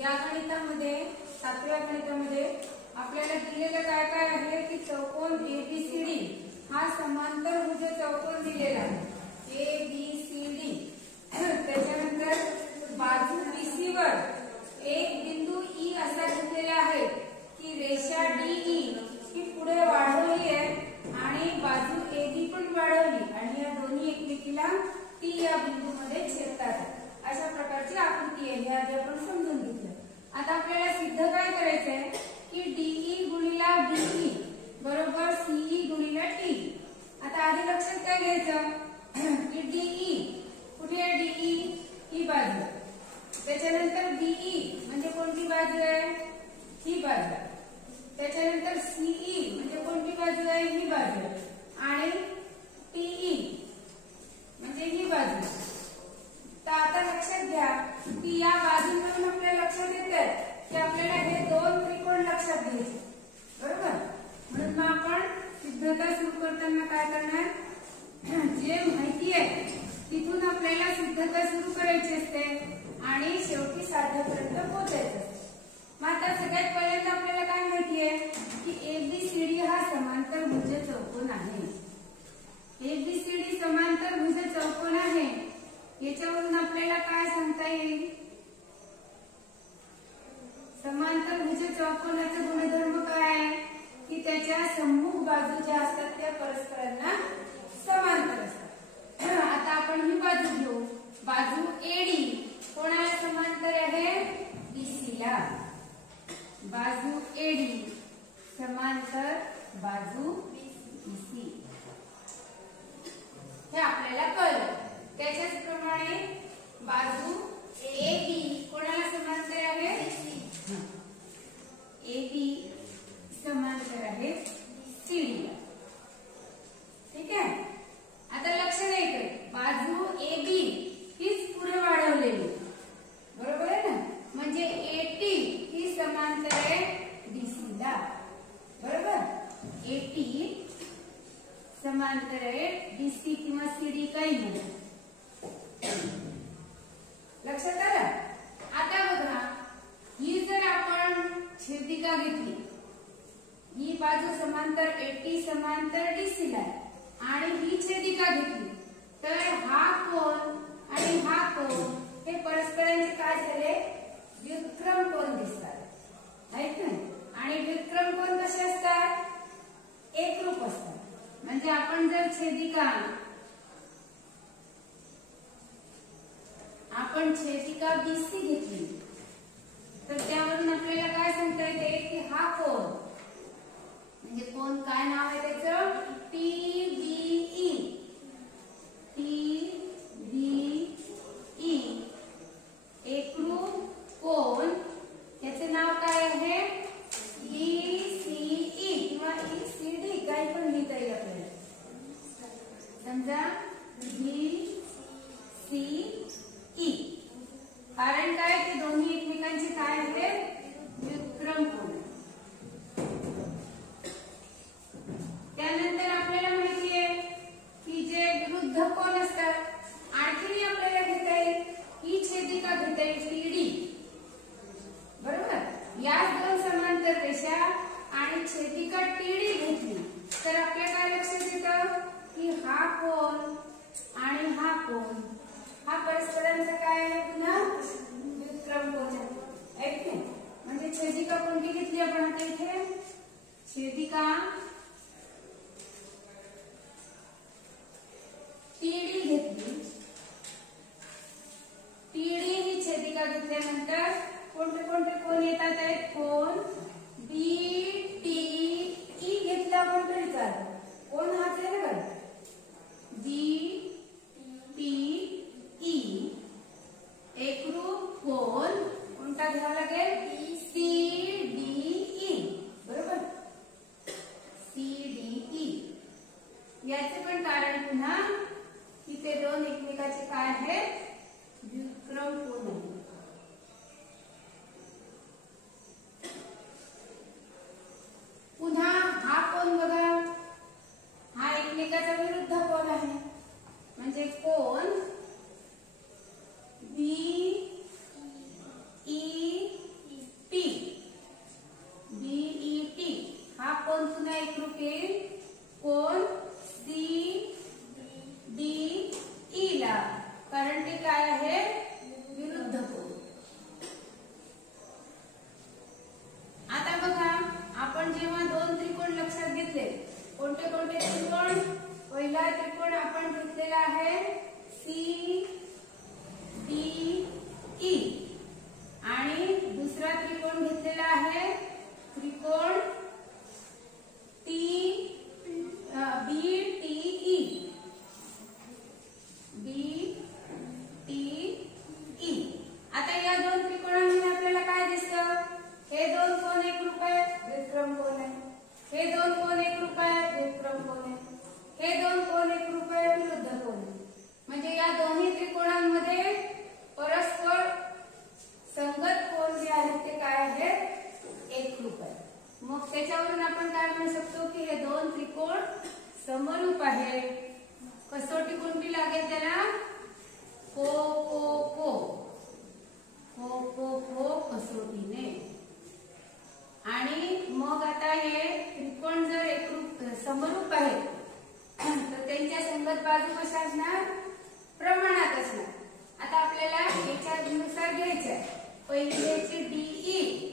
या गणितामध्ये 7व्या गणितामध्ये आपल्याला दिलेलं काय काय आहे की चौकोन ABCD हा समांतरभुज चौकोन दिलेला आहे ABCD. त्याच्यानंतर बाजू BC वर एक बिंदू E असा घेतलेला आहे की रेषा DE ही पुढे वाढवली आहे आणि बाजू AB पण वाढवली आणि या दोन्ही एकमेकीला T या बिंदूमध्ये छेदतात. अशा प्रकारची आकृती आहे. हे आधी आपण समजून घेतलं. आता आपल्याला सिद्ध काय करायचंय की DE गुणिला BE बरोबर CE गुणिला T. आता आधी लक्षात काय घ्यायचं की DE कुठे आहे DE ही बाजू. त्याच्यानंतर BE म्हणजे कोणती बाजू आहे ही बाजू. त्याच्यानंतर CE म्हणजे कोणती बाजू आहे ही बाजू आणि TE म्हणजे ही बाजू. तर आता लक्षात घ्या की या बाजूंवरून आपल्या लक्षात येते की आपल्याला हे दोन त्रिकोण लक्षात घ्यायचे बरोबर. म्हणून मग आपण सिद्धता सुरू करताना काय करणार जे माहिती आहे तिथून आपल्याला सिद्धता सुरू करायची असते आणि शेवटी साध्यापर्यंत पोहोचायचं असते. मग आता सगळ्यात पहिल्यांदा आपल्याला काय माहिती आहे की ABCD हा समांतरभुज चौकोन आहे. ABCD समांतरभुज चौकोन आहे. याच्यावरून आपल्याला काय सांगता येईल समांतरभुज चौकोनाचा गुणधर्म काय आहे की त्याच्या सम्मुख बाजू ज्या असतात त्या परस्परांना समांतर असतात. आता आपण ही बाजू घेऊ. बाजू AD कोणाला समांतर आहे BC ला. बाजू AD समांतर बाजू BC हे आपल्याला कळलं. त्याच्याच प्रमाणे बाजू AB कोणाला समांतर आहे AB समांतर आहे CD ला. ठीक आहे. आता लक्ष द्यायचं बाजू AB हीच पुढे वाढवलेली बरोबर आहे ना. म्हणजे AT ही समांतर आहे BC ला बरोबर. AT समांतर आहे BC किंवा CD काही नाही. लक्षात आलं. आता बघा ही जर आपण छेदिका घेतली ही बाजू समांतर AT समांतर DC ला आणि ही छेदिका घेतली तर हा कोन आणि हा कोन हे परस्परांचे काय झाले व्युत्क्रम कोन दिसतात आहेत ना. आणि व्युत्क्रम कोन कसे असतात एकरूप असतात. म्हणजे आपण जर छेदिका BC घेतली तर त्यावरून आपल्याला काय सांगता येते की हा कोन म्हणजे कोन काय नाव आहे त्याचं TBE. एकरूप कोन याचे नाव काय आहे ECE किंवा ECD काही पण लिहिता येईल आपल्याला. समजा ECE कारण काय ते दोन्ही एकमेकांचे काय आहेत व्युत्क्रम कोन. त्यानंतर आपल्याला माहिती आहे की जे विरुद्ध कोन असतात आणखी आपल्याला घेता येईल ही छेदिका घेता येईल TD बरोबर. या दोन समांतर रेषा आणि छेदिका TD घेतली तर आपल्याला काय लक्षात येतं की हा कोन आणि हा कोन हा परस्परांचा काय आहे पुन्हा व्युत्क्रम कोन आहे. म्हणजे छेदिका कोणती घेतली आपण आता इथे छेदिका TD घेतली. TD ही छेदिका घेतल्यानंतर कोणते कोणते कोन येतात आहेत कोन BTE घेतला आपण तरी चालतो. कोन हाच आहे ना बघा BTE. एकरूप कोन कोणता घ्यावा लागेल CDE बरोबर. CDE याचे पण कारण पुन्हा की ते दोन एकमेकाचे काय आहेत व्युत्क्रम कोन आहेत. पुन्हा हा कोन बघा हा एकमेकाचा विरुद्ध कोन आहे म्हणजे कोन BEC आहेत एकरूप आहेत. मग त्याच्यावरून आपण काय म्हणू शकतो की हे दोन त्रिकोण समरूप आहेत. कसोटी कोणती लागेल त्याला? को को को को को को कसोटीने. आणि मग आता हे त्रिकोण जर एकरूप समरूप आहेत तर त्यांच्या संगत बाजू कशा असणार? प्रमाणात असणार. आता आपल्याला याच्यानुसार घ्यायचं आहे. पहिली घ्यायची डीई.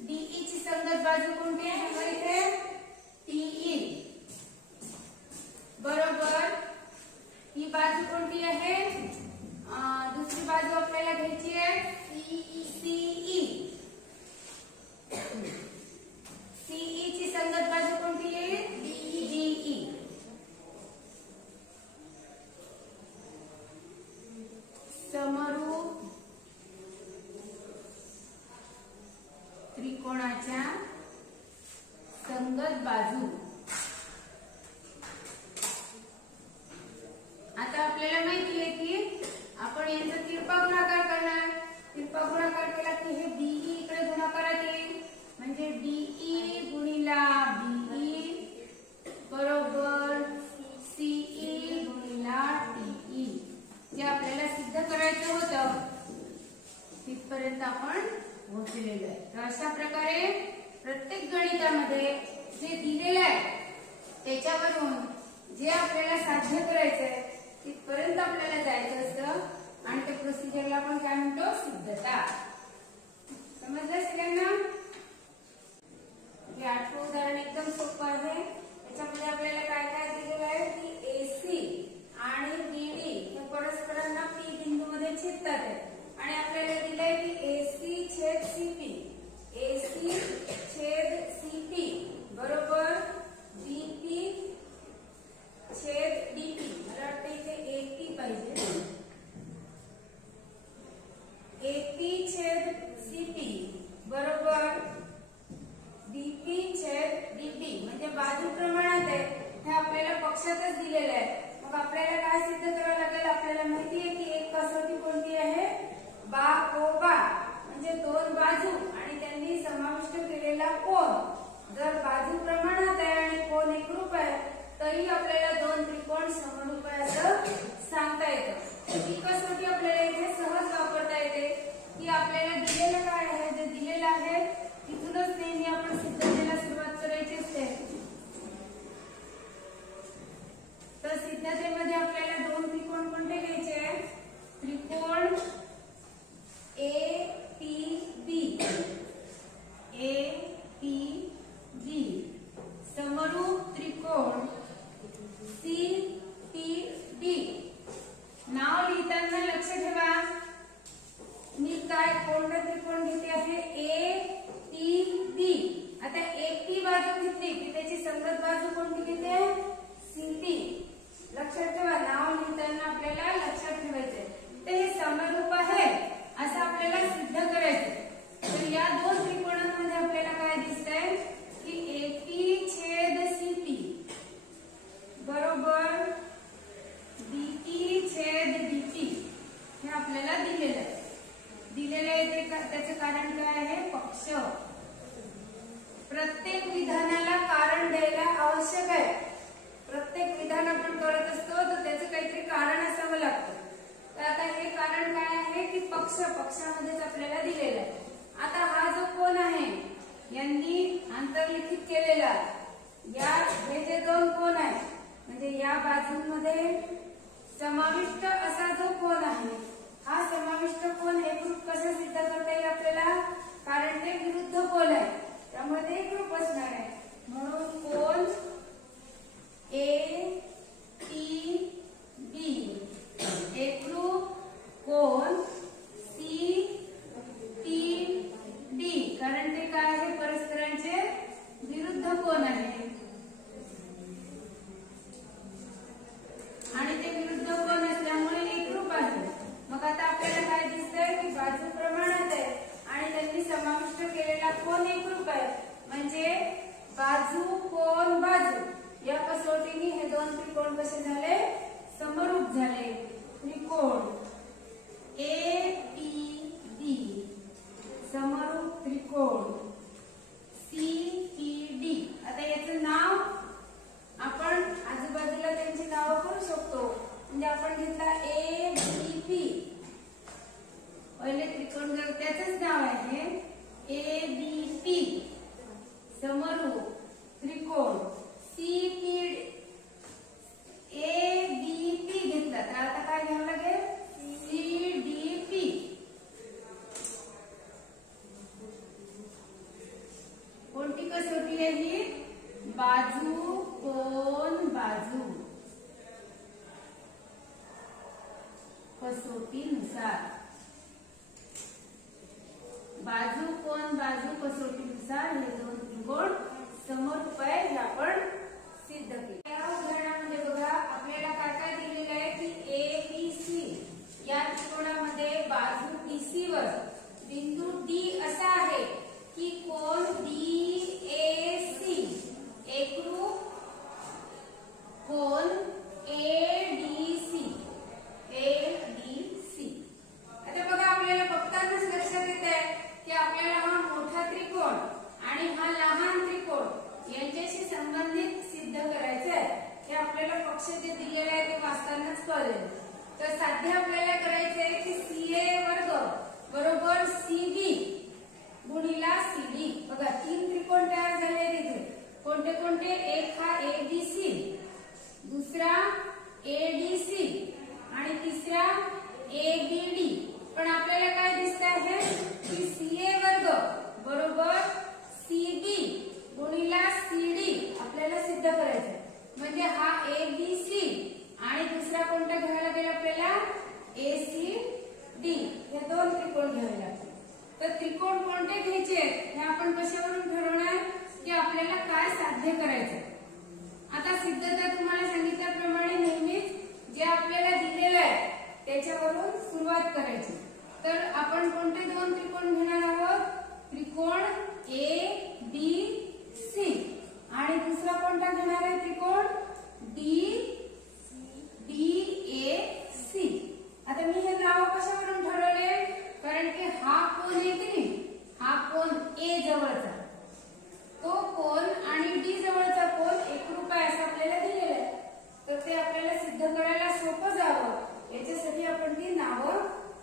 डीई ची संगत बाजू कोणती आहे? इथे टीई बरोबर. ही बाजू कोणती आहे? दुसरी बाजू आपल्याला घ्यायची आहे सीई. सीई ची संगत बाजू कोणती आहे? डीई. समरूप त्रिकोणाच्या संगत बाजू. आता आपल्याला माहिती आहे की आपण यांचा तिरपा गुणाकार करणार. तिरपा गुणाकार केला की हे बीई इकडे गुणाकारात येईल. म्हणजे डीई गुणिला बीई बरोबर सीई गुणिला टीई. जे आपल्याला सिद्ध करायचं होतं तिथपर्यंत आपण पोहोचलेलो आहे. तर अशा प्रकारे प्रत्येक गणितामध्ये जे दिलेलं आहे त्याच्यावरून जे आपल्याला साध्य करायचं आहे तिथपर्यंत आपल्याला जायचं असतं आणि त्या प्रोसिजरला आपण काय म्हणतो? सिद्धता. समजलं सगळ्यांना? हे आठवं उदाहरण एकदम सोपं आहे. त्याच्यामध्ये आपल्याला काय काय दिलेलं आहे की एसी आणि बीडी हे परस्परांना पी बिंदूमध्ये छेदतात आहे. आणि आपल्याला दिलंय की एसी छेद सीपी. एसी छेद सीपी बरोबर बीपी छेद डीपी. मला वाटतं इथे एपी पाहिजे. एपी छेद सीपी बरोबर बीपी छेद डीपी. म्हणजे बाजू प्रमाणात आहे. हे आपल्याला पक्षातच दिलेलं आहे. मग आपल्याला काय सिद्ध करावं लागेल? आपल्याला माहिती आहे की एक कसोटी कोणती आहे? बा को बा. म्हणजे दोन बाजू आणि त्यांनी समाविष्ट केलेला कोन. जर बाजू प्रमाणात आहे आणि कोन एकरूप आहे तरी आपल्याला दोन त्रिकोण समरूप आहे असं सांगता येतं. ही कसोटी आपल्याला इथे सहज वापरता येते की आपल्याला दिलेलं काय आहे? जे दिलेलं आहे तिथूनच नेहमी आपण सिद्धतेला सुरुवात करायची असते. तर सिद्धतेमध्ये आपल्याला दोन त्रिकोण कोणते घ्यायचे? त्रिकोण A P B. A P बी समरूप त्रिकोण सी पी डी. नाव लिहिताना लक्ष ठेवा मी काय कोणतं त्रिकोण घेते आहे? ए पी बी. आता ए पी बाजू घेतली की त्याची संगत बाजू कोणती घेते? C P. लक्षात ठेवा नाव लिहिताना आपल्याला लक्षात ठेवायचंय. तर हे समरूप आहे असं आपल्याला सिद्ध करायचंय. तर या दोन त्रिकोणांमध्ये आपल्याला काय दिसतंय की एपी छेद सीपी बरोबर बीपी छेद डीपी हे आपल्याला दिलेलं आहे. दिलेलं आहे त्याचे कारण काय आहे? पक्ष. प्रत्येक विधानाला कारण द्यायला आवश्यक आहे. प्रत्येक विधान आपण करत असतो तर त्याचं काहीतरी कारण असावं लागतं. तर आता हे कारण काय आहे की पक्ष. पक्षामध्येच आपल्याला दिलेलं आहे. आता हा जो कोन आहे यांनी आंतरलिखित केलेला हे जे दोन कोन आहे म्हणजे या बाजूंमध्ये समाविष्ट असा जो कोन आहे हा समाविष्ट कोन एकरूप कसा सिद्ध करता येईल आपल्याला? कारण ते विरुद्ध कोन आहे त्यामुळे ते एकरूप असणार आहे. म्हणून कोन ए टी बी एकरूप कोन सी टी डी. कारण ते काय आहे? परस्परांचे विरुद्ध कोन आहे आणि ते विरुद्ध कोन असल्यामुळे एकरूप आहे. मग आता आपल्याला काय दिसतंय की बाजू प्रमाणात आहे आणि त्यांनी समाविष्ट केलेला कोन एकरूप आहे. म्हणजे बाजू कोन बाजू या कसोटीने हे दोन त्रिकोण CPD. आता याचं नाव आपण आजूबाजूला त्यांची नावं करू शकतो. म्हणजे आपण घेतला ABP, पहिले त्रिकोण जर त्याचंच नाव आहे ABP, समरूप त्रिकोण CPD. ABP घेतला तर आता काय घ्यावं लागेल CDP. कोणती कसोटी आहे ही? बाजू कोण बाजू कसोटीनुसार. बाजू कोण बाजू कसोटीनुसार हे दोन त्रिकोण समरूप आहे हे आपण सिद्ध केले. या उदाहरणामध्ये बघा आपल्याला काय काय दिलेलं आहे की ABC या त्रिकोणामध्ये बाजू BC वर बिंदू D असा आहे की कोण DAC एकरूप कोण ADC. आता बघा आपल्याला बघतानाच लक्षात येत आहे की आपल्याला हा मोठा त्रिकोण आणि हा लहान त्रिकोण यांच्याशी संबंधित सिद्ध करायचं आहे. हे आपल्याला पक्ष जे दिलेले आहे ते वाचतानाच कळेल. तर साध्य आपल्याला करायचं आहे की CA वर्ग बरोबर CB गुणिला CD. बघा तीन त्रिकोण तयार झाले तिथे. कोणते कोणते? एक हा ABC, दुसरा ADC आणि तिसरा ABD. पण आपल्याला काय दिसत आहे की CA वर्ग बरोबर CB गुणिला CD आपल्याला सिद्ध करायचं. म्हणजे हा ABC आणि दुसरा कोणता घ्यायला लागेल आपल्याला ACD. हे दोन त्रिकोण घ्यावे लागतील. तर त्रिकोण कोणते घ्यायचे हे आपण कशावरून ठरवणार की आपल्याला काय साध्य करायचं. आता सिद्धता तुम्हाला सांगितल्याप्रमाणे नेहमीच जे आपल्याला दिलेलं आहे त्याच्यावरून सुरुवात करायची. तर आपण कोणते दोन त्रिकोण घेणार आहोत? त्रिकोण ABC आणि दुसरा कोणता घेणार आहे? त्रिकोण DAC. आता मी हे नाव कशावरून ठरवले? कारण की हा कोण आहे की नाही, हा कोण A जवळचा तो कोण आणि D जवळचा कोण एकरूप आहे असं आपल्याला दिलेलं आहे. तर ते आपल्याला सिद्ध करायला सोपं जावं याच्यासाठी आपण ती नावं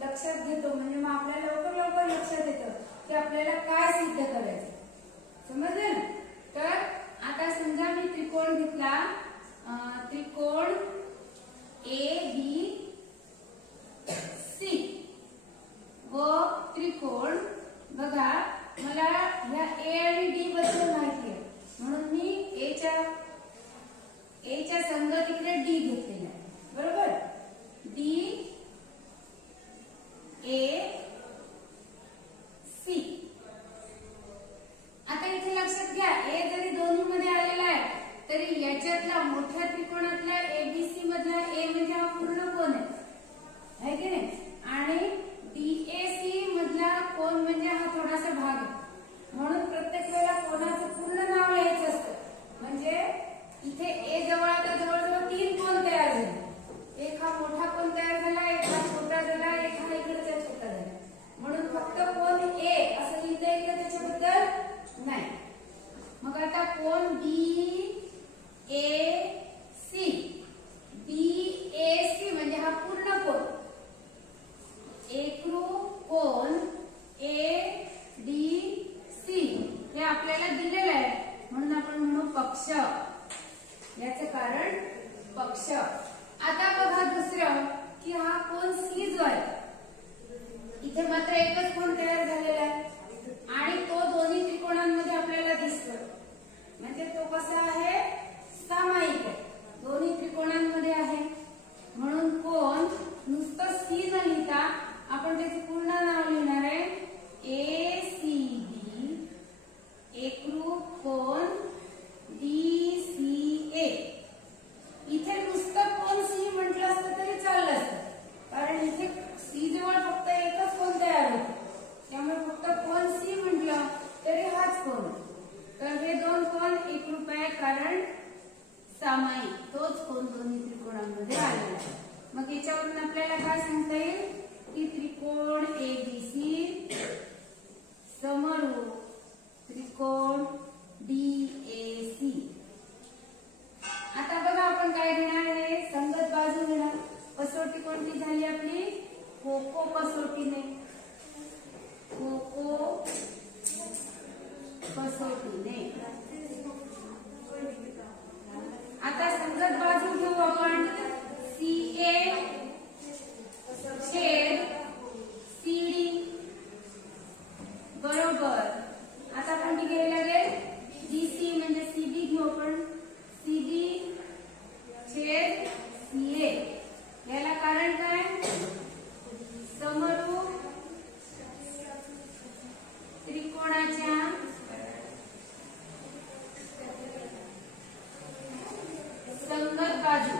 लक्षात घेतो. म्हणजे मग आपल्याला लवकर लक्षात येतं की आपल्याला काय सिद्ध करायचं. समजलं ना? तर आता समजा मी त्रिकोण घेतला, त्रिकोण ABC व त्रिकोण बघा मला ह्या A आणि D बद्दल माहिती आहे म्हणून मी A च्या संगतीकडे D घेतलेला आहे. बरोबर? DAC. आता इथे लक्षात घ्या A जरी दोन्ही मध्ये आलेला आहे तरी याच्यातला मोठ्या त्रिकोणातला ABC मधला A म्हणजे हा पूर्ण कोण आहे की नाही, आणि DAC मधला कोण म्हणजे हा थोडासा भाग आहे. म्हणून प्रत्येक वेळेला कोणाचं पूर्ण नाव लिहायचं असतं. म्हणजे इथे A जवळ आता जवळजवळ तीन कोण तयार झाले. एक हा मोठा कोण तयार झाला, एक हा छोटा झाला, एक हा इकडचा छोटा झाला. म्हणून फक्त कोण A असं लिहिता येईल त्याच्याबद्दल नाही. मग आता कोण DAC म्हणजे हा पूर्ण कोण, एकरूप कोण ADC हे आपल्याला दिलेलं आहे म्हणून आपण म्हणू पक्ष. याचं कारण पक्ष. आता बघा दुसरं की हा कोण C जो आहे इथे मात्र एकच कोण तयार झालेला आहे आणि तो दोन्ही त्रिकोणांमध्ये आपल्याला दिसतो. म्हणजे तो कसा आहे? सामायिक आहे, दोन्ही त्रिकोणांमध्ये आहे. म्हणून कोण नुसतं C न लिहिता आपण त्याचे पूर्ण नाव लिहिणार आहे ACD एकरूप कोण DCA. इथे नुसतं कोण C म्हटलं असतं तरी चाललं असतं कारण इथे C जवळ फक्त एकच कोण तयार होतं. त्यामुळे फक्त कोण C म्हटलं तरी हाच कोण. तर हे दोन कोण एकरूप आहे कारण सामायिक तोच कोण दोन्ही त्रिकोणांमध्ये आलेला आहे. मग याच्यावरून आपल्याला काय सांगता येईल की त्रिकोण ABC समरूप बरोबर. आता आपण घ्यायला लागेल बीसी म्हणजे सीबी घेऊ आपण. सीबी छेद सीए. याला कारण काय? समरूप त्रिकोणाच्या संगत बाजू.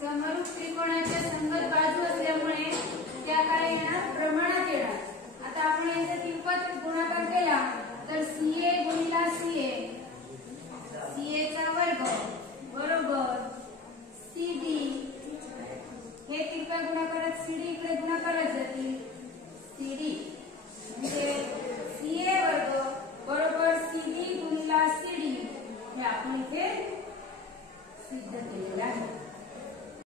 समरूप त्रिकोणाच्या संगत बाजू असल्यामुळे त्या काय येणार? प्रमाणात येणार. आता आपण यांचा किंमत गुणाकार केला तर सीए गुणिला सीए, सीए चा वर्ग बरोबर सीडी. हे तिरप्या गुणाकारात सीडी इकडे गुणाकारात जातील. सीडी म्हणजे